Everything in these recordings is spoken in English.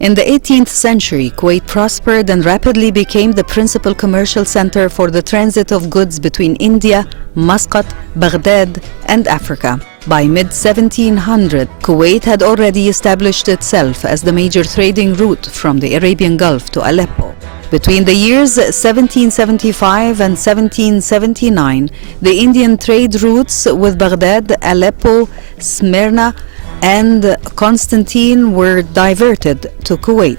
In the 18th century, Kuwait prospered and rapidly became the principal commercial center for the transit of goods between India, Muscat, Baghdad, and Africa. By mid-1700, Kuwait had already established itself as the major trading route from the Arabian Gulf to Aleppo. Between the years 1775 and 1779, the Indian trade routes with Baghdad, Aleppo, Smyrna, and Constantine were diverted to Kuwait.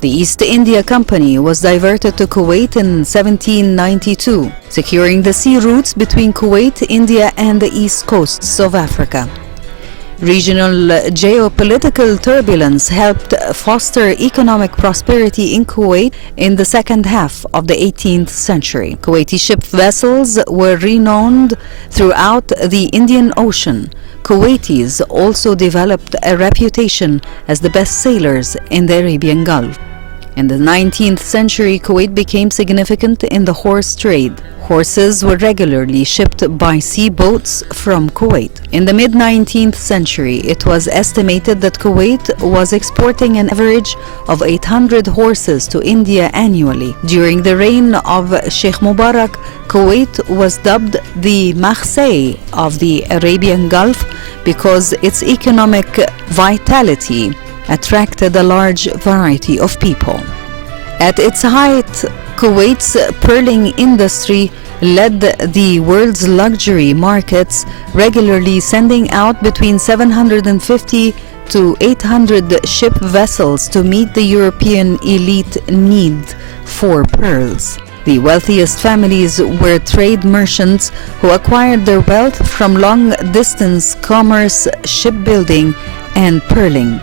The East India Company was diverted to Kuwait in 1792, securing the sea routes between Kuwait, India, and the east coasts of Africa. Regional geopolitical turbulence helped foster economic prosperity in Kuwait in the second half of the 18th century. Kuwaiti ship vessels were renowned throughout the Indian Ocean. Kuwaitis also developed a reputation as the best sailors in the Arabian Gulf. In the 19th century, Kuwait became significant in the horse trade. Horses were regularly shipped by sea boats from Kuwait. In the mid-19th century, it was estimated that Kuwait was exporting an average of 800 horses to India annually. During the reign of Sheikh Mubarak, Kuwait was dubbed the Marseille of the Arabian Gulf because its economic vitality attracted a large variety of people. At its height, Kuwait's pearling industry led the world's luxury markets, regularly sending out between 750 to 800 ship vessels to meet the European elite need for pearls. The wealthiest families were trade merchants who acquired their wealth from long-distance commerce, shipbuilding, and pearling.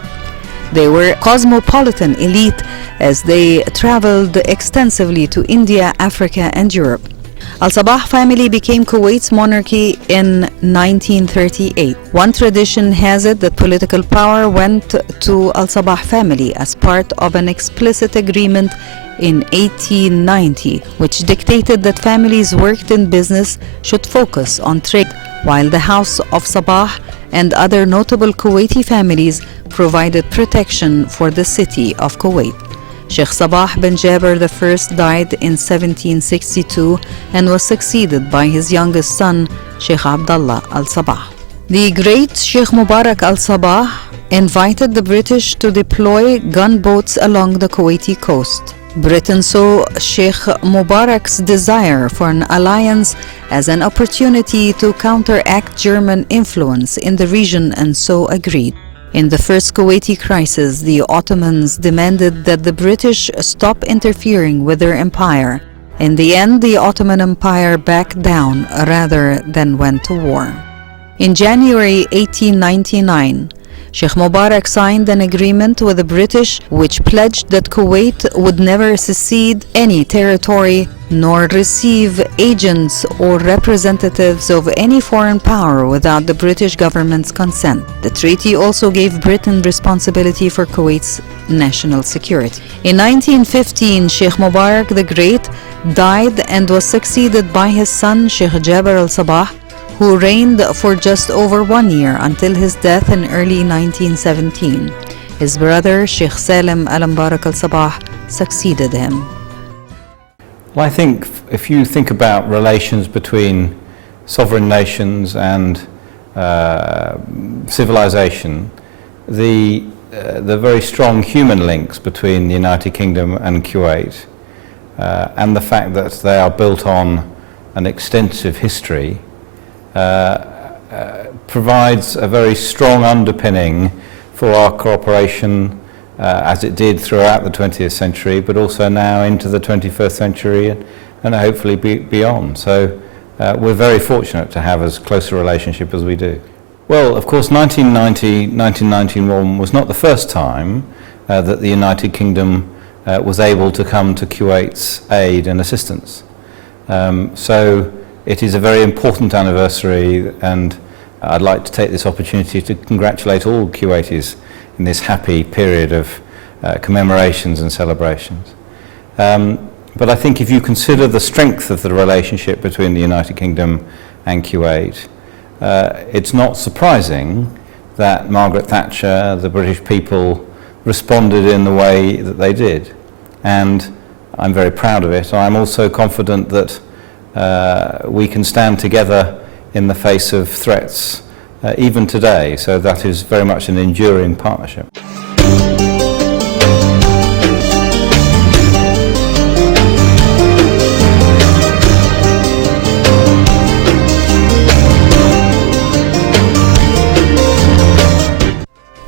They were cosmopolitan elite as they traveled extensively to India, Africa, and Europe. Al-Sabah family became Kuwait's monarchy in 1938. One tradition has it that political power went to Al-Sabah family as part of an explicit agreement in 1890, which dictated that families worked in business should focus on trade, while the House of Sabah and other notable Kuwaiti families provided protection for the city of Kuwait. Sheikh Sabah bin Jaber I died in 1762 and was succeeded by his youngest son, Sheikh Abdullah al-Sabah. The great Sheikh Mubarak al-Sabah invited the British to deploy gunboats along the Kuwaiti coast. Britain saw Sheikh Mubarak's desire for an alliance as an opportunity to counteract German influence in the region and so agreed. In the first Kuwaiti crisis, the Ottomans demanded that the British stop interfering with their empire. In the end, the Ottoman Empire backed down rather than went to war. In January 1899, Sheikh Mubarak signed an agreement with the British which pledged that Kuwait would never cede any territory nor receive agents or representatives of any foreign power without the British government's consent. The treaty also gave Britain responsibility for Kuwait's national security. In 1915, Sheikh Mubarak the Great died and was succeeded by his son Sheikh Jaber al-Sabah, who reigned for just over 1 year until his death in early 1917. His brother, Sheikh Salim al-Mubarak al-Sabah, succeeded him. Well, I think if you think about relations between sovereign nations and civilization, the very strong human links between the United Kingdom and Kuwait, and the fact that they are built on an extensive history, provides a very strong underpinning for our cooperation as it did throughout the 20th century, but also now into the 21st century and hopefully beyond. So we're very fortunate to have as close a relationship as we do. Well, of course, 1990-1991 was not the first time that the United Kingdom was able to come to Kuwait's aid and assistance. So it is a very important anniversary, and I'd like to take this opportunity to congratulate all Kuwaitis in this happy period of commemorations and celebrations. But I think if you consider the strength of the relationship between the United Kingdom and Kuwait, it's not surprising that Margaret Thatcher, the British people, responded in the way that they did. And I'm very proud of it. I'm also confident that we can stand together in the face of threats even today. So that is very much an enduring partnership.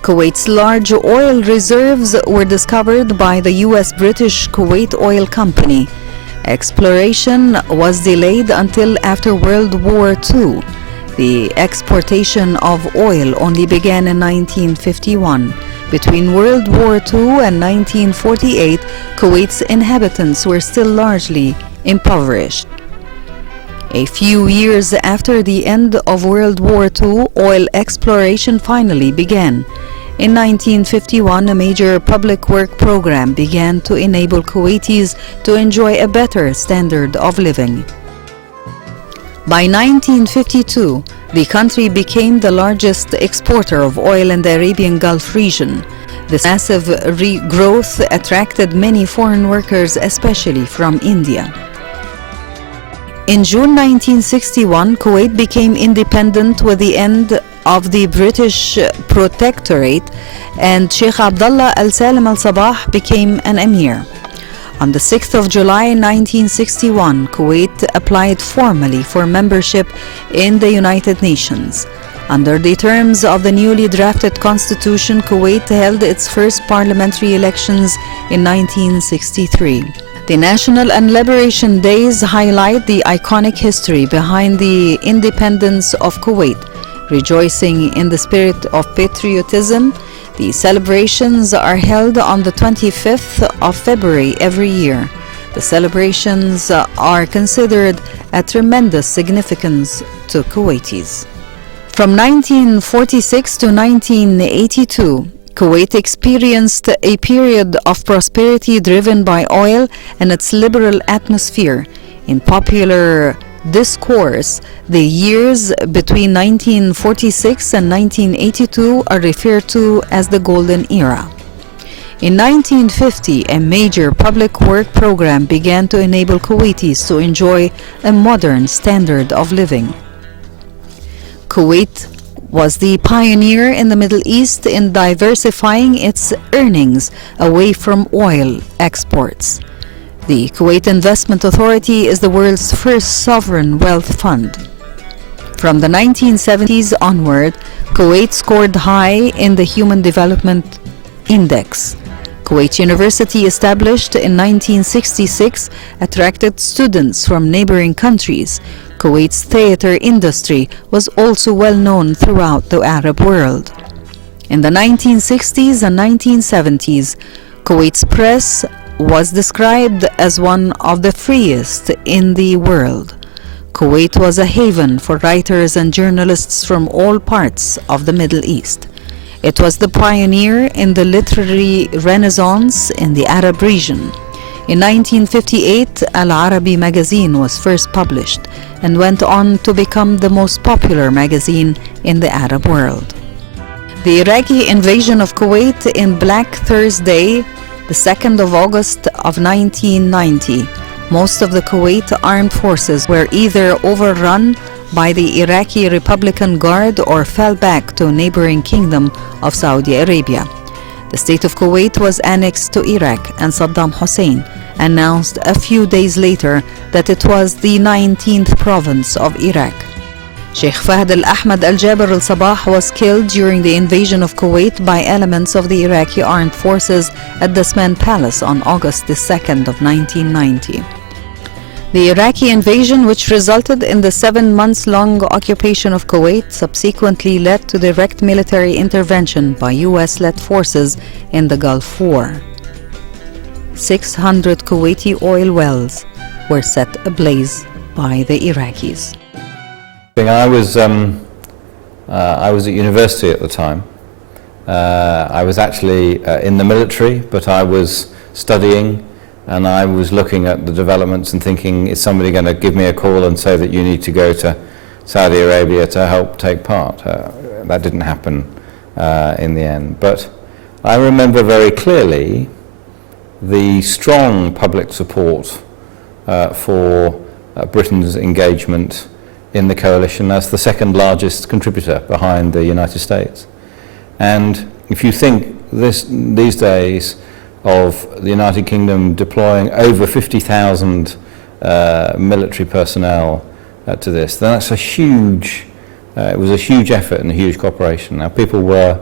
Kuwait's large oil reserves were discovered by the U.S.-British Kuwait Oil Company. Exploration was delayed until after World War II. The exportation of oil only began in 1951. Between World War II and 1948, Kuwait's inhabitants were still largely impoverished. A few years after the end of World War II, oil exploration finally began. In 1951, a major public work program began to enable Kuwaitis to enjoy a better standard of living. By 1952, the country became the largest exporter of oil in the Arabian Gulf region. This massive growth attracted many foreign workers, especially from India. In June 1961, Kuwait became independent with the end of the British protectorate, and Sheikh Abdullah Al Salim Al Sabah became an emir. On the 6th of July 1961, Kuwait applied formally for membership in the United Nations. Under the terms of the newly drafted constitution, Kuwait held its first parliamentary elections in 1963. The National and Liberation Days highlight the iconic history behind the independence of Kuwait. Rejoicing in the spirit of patriotism, the celebrations are held on the 25th of February every year. The celebrations are considered a tremendous significance to Kuwaitis. From 1946 to 1982, Kuwait experienced a period of prosperity driven by oil and its liberal atmosphere. In popular discourse, the years between 1946 and 1982 are referred to as the Golden Era. In 1950, a major public work program began to enable Kuwaitis to enjoy a modern standard of living. Kuwait was the pioneer in the Middle East in diversifying its earnings away from oil exports. The Kuwait Investment Authority is the world's first sovereign wealth fund. From the 1970s onward, Kuwait scored high in the Human Development Index. Kuwait University, established in 1966, attracted students from neighboring countries. Kuwait's theater industry was also well known throughout the Arab world. In the 1960s and 1970s, Kuwait's press was described as one of the freest in the world. Kuwait was a haven for writers and journalists from all parts of the Middle East. It was the pioneer in the literary renaissance in the Arab region. In 1958, Al Arabi magazine was first published and went on to become the most popular magazine in the Arab world. The Iraqi invasion of Kuwait in Black Thursday, the 2nd of August of 1990, most of the Kuwait armed forces were either overrun by the Iraqi Republican Guard or fell back to a neighboring kingdom of Saudi Arabia. The state of Kuwait was annexed to Iraq, and Saddam Hussein announced a few days later that it was the 19th province of Iraq. Sheikh Fahd al-Ahmad al-Jaber al-Sabah was killed during the invasion of Kuwait by elements of the Iraqi armed forces at the Sman Palace on August 2nd of 1990. The Iraqi invasion, which resulted in the 7-month-long occupation of Kuwait, subsequently led to direct military intervention by US-led forces in the Gulf War. 600 Kuwaiti oil wells were set ablaze by the Iraqis. I was at university at the time. I was actually in the military, but I was studying, and I was looking at the developments and thinking, is somebody going to give me a call and say that you need to go to Saudi Arabia to help take part? That didn't happen in the end. But I remember very clearly the strong public support for Britain's engagement in the coalition as the second largest contributor behind the United States. And if you think these days of the United Kingdom deploying over 50,000 military personnel to this, then that's a huge, it was a huge effort and a huge cooperation. Now, people were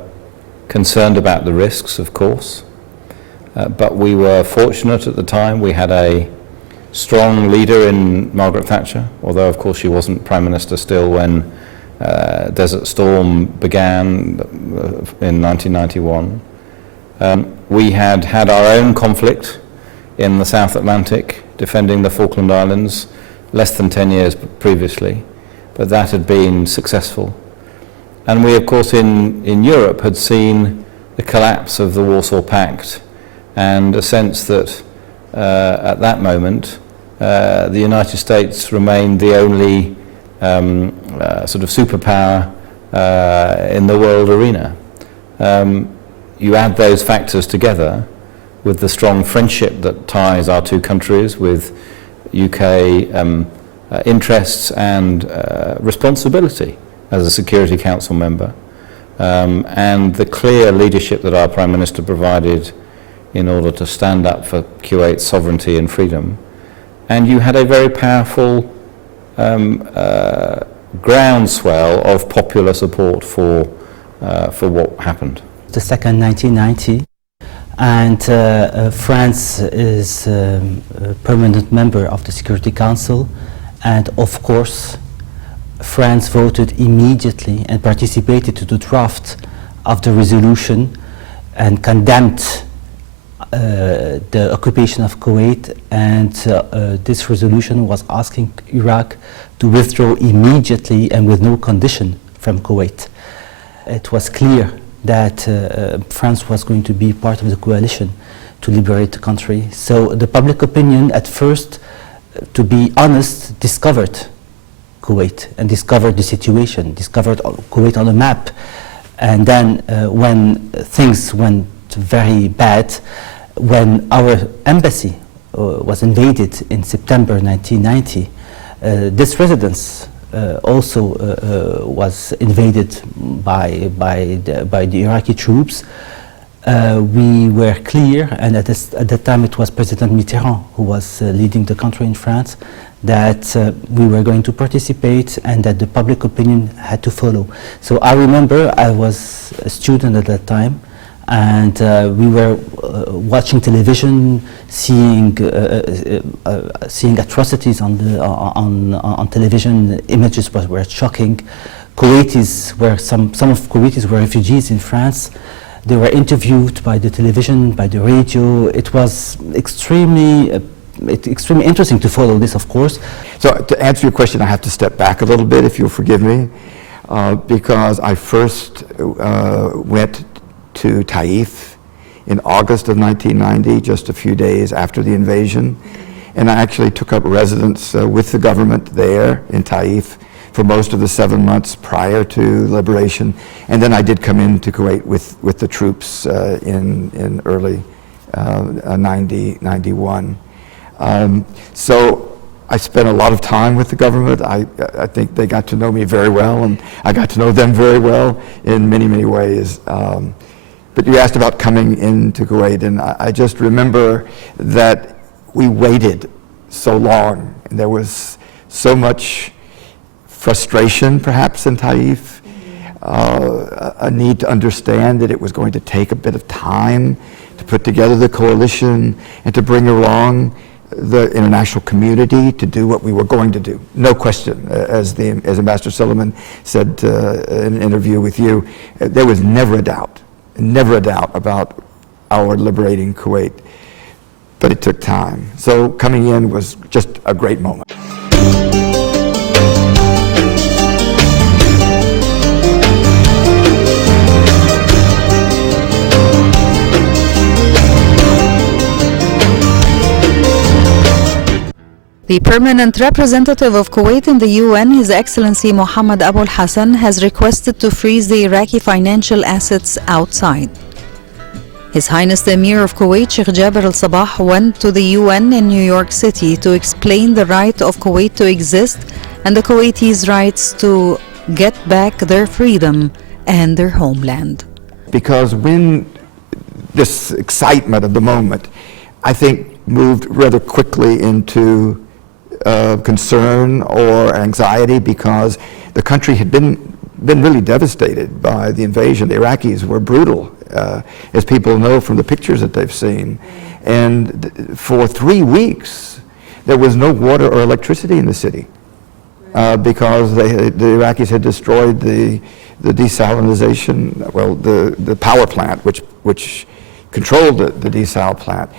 concerned about the risks, of course, but we were fortunate at the time. We had a strong leader in Margaret Thatcher, although of course she wasn't Prime Minister still when Desert Storm began in 1991. We had our own conflict in the South Atlantic, defending the Falkland Islands, less than 10 years previously, but that had been successful. And we, of course, in Europe had seen the collapse of the Warsaw Pact and a sense that at that moment the United States remained the only sort of superpower in the world arena. You add those factors together with the strong friendship that ties our two countries with UK interests and responsibility as a Security Council member, and the clear leadership that our Prime Minister provided in order to stand up for Kuwait's sovereignty and freedom. And you had a very powerful groundswell of popular support for what happened. The second 1990, and France is a permanent member of the Security Council, and of course France voted immediately and participated to the draft of the resolution and condemned the occupation of Kuwait, and this resolution was asking Iraq to withdraw immediately and with no condition from Kuwait. It was clear that France was going to be part of the coalition to liberate the country. So the public opinion at first, to be honest, discovered Kuwait and discovered the situation, discovered Kuwait on a map. And then when things went very bad, when our embassy was invaded in September 1990, this residence also was invaded by the Iraqi troops. We were clear, and at that time it was President Mitterrand who was leading the country in France, that we were going to participate and that the public opinion had to follow. So I remember I was a student at that time, and we were watching television, seeing atrocities on television. Images were shocking. Kuwaitis were some of Kuwaitis were refugees in France. They were interviewed by the television, by the radio. It was extremely interesting to follow this, of course. So to answer your question, I have to step back a little bit, if you'll forgive me, because I first went to Taif in August of 1990, just a few days after the invasion. And I actually took up residence with the government there in Taif for most of the 7 months prior to liberation. And then I did come into Kuwait with the troops in early 91. So I spent a lot of time with the government. I think they got to know me very well, and I got to know them very well in many, many ways. But you asked about coming into Kuwait, and I just remember that we waited so long, and there was so much frustration perhaps in Taif, a need to understand that it was going to take a bit of time to put together the coalition and to bring along the international community to do what we were going to do. No question, as Ambassador Sullivan said in an interview with you, there was never a doubt about our liberating Kuwait, but it took time. So coming in was just a great moment. The permanent representative of Kuwait in the UN, His Excellency Mohammed Abul Hassan, has requested to freeze the Iraqi financial assets outside. His Highness the Emir of Kuwait, Sheikh Jaber al-Sabah, went to the UN in New York City to explain the right of Kuwait to exist and the Kuwaitis' rights to get back their freedom and their homeland. Because when this excitement of the moment, I think, moved rather quickly into concern or anxiety, because the country had been really devastated by the invasion. The Iraqis were brutal, as people know from the pictures that they've seen. And for 3 weeks, there was no water or electricity in the city because the Iraqis had destroyed the desalination, well, the power plant, which controlled the desal plant.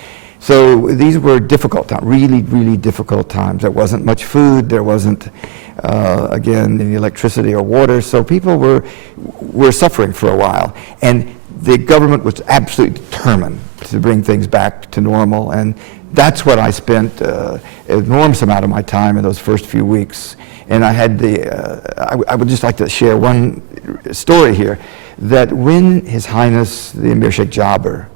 So these were difficult times, really, really difficult times. There wasn't much food. There wasn't, again, any electricity or water. So people were suffering for a while. And the government was absolutely determined to bring things back to normal. And that's what I spent an enormous amount of my time in those first few weeks. And I had I would just like to share one story here, that when His Highness the Emir Sheikh Jaber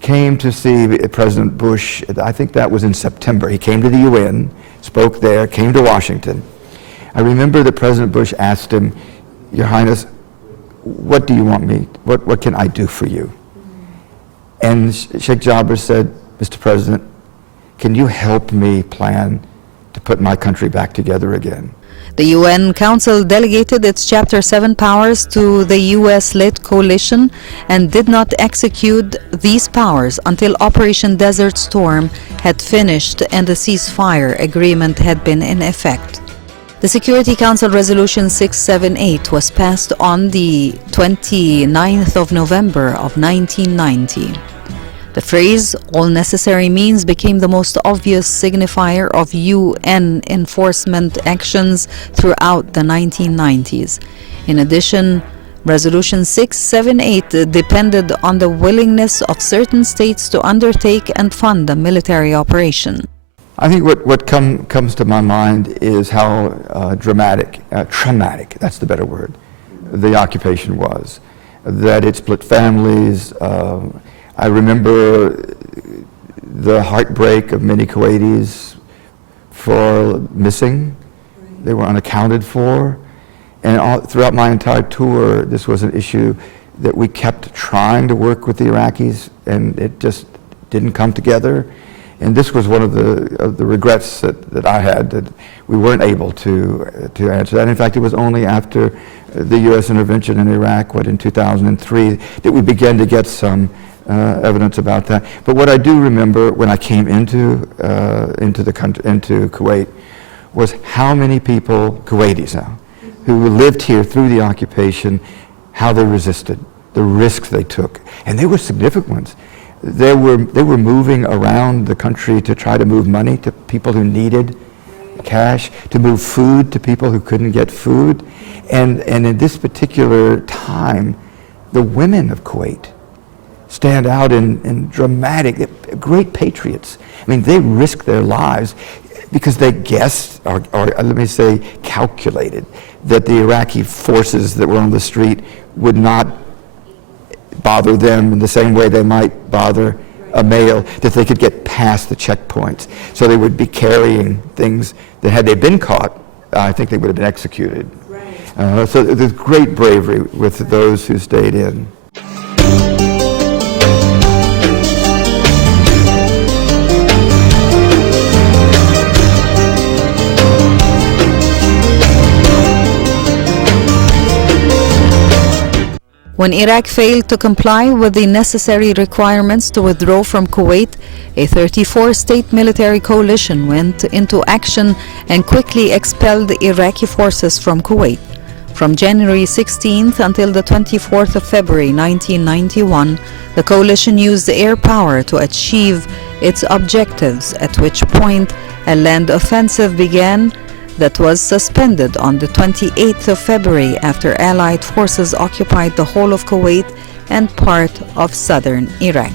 came to see President Bush, I think that was in September. He came to the UN, spoke there, came to Washington. I remember that President Bush asked him, "Your Highness, what do you want me, what can I do for you?" And Sheikh Jaber said, "Mr. President, can you help me plan to put my country back together again?" The UN Council delegated its Chapter 7 powers to the US-led coalition and did not execute these powers until Operation Desert Storm had finished and the ceasefire agreement had been in effect. The Security Council Resolution 678 was passed on the 29th of November of 1990. The phrase, "all necessary means," became the most obvious signifier of UN enforcement actions throughout the 1990s. In addition, Resolution 678 depended on the willingness of certain states to undertake and fund a military operation. I think what comes to my mind is how traumatic, that's the better word, the occupation was. That it split families. I remember the heartbreak of many Kuwaitis for missing. They were unaccounted for. And throughout my entire tour, this was an issue that we kept trying to work with the Iraqis, and it just didn't come together. And this was one of the regrets that I had, that we weren't able to answer that. In fact, it was only after the U.S. intervention in Iraq, in 2003, that we began to get some evidence about that. But what I do remember when I came into the country, into Kuwait, was how many people, Kuwaitis now, who lived here through the occupation, how they resisted, the risks they took, and they were significant ones. They were moving around the country to try to move money to people who needed cash, to move food to people who couldn't get food, and in this particular time, the women of Kuwait stand out in dramatic, great patriots. I mean, they risked their lives because they guessed, or let me say, calculated, that the Iraqi forces that were on the street would not bother them in the same way they might bother a male, that they could get past the checkpoints. So they would be carrying things that, had they been caught, I think they would have been executed. So there's great bravery with those who stayed in. When Iraq failed to comply with the necessary requirements to withdraw from Kuwait, a 34-state military coalition went into action and quickly expelled the Iraqi forces from Kuwait. From January 16th until the 24th of February 1991, the coalition used air power to achieve its objectives, at which point a land offensive began that was suspended on the 28th of February after Allied forces occupied the whole of Kuwait and part of southern Iraq.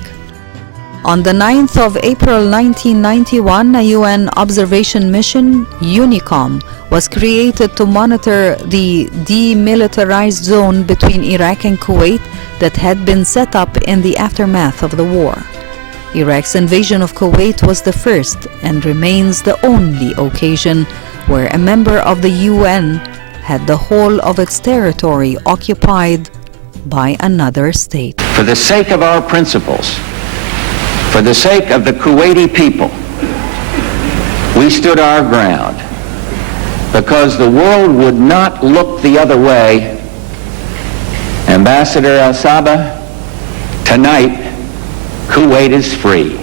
On the 9th of April 1991, a UN observation mission, UNICOM, was created to monitor the demilitarized zone between Iraq and Kuwait that had been set up in the aftermath of the war. Iraq's invasion of Kuwait was the first and remains the only occasion where a member of the UN had the whole of its territory occupied by another state. For the sake of our principles, for the sake of the Kuwaiti people, we stood our ground because the world would not look the other way. Ambassador El Sabah, tonight, Kuwait is free.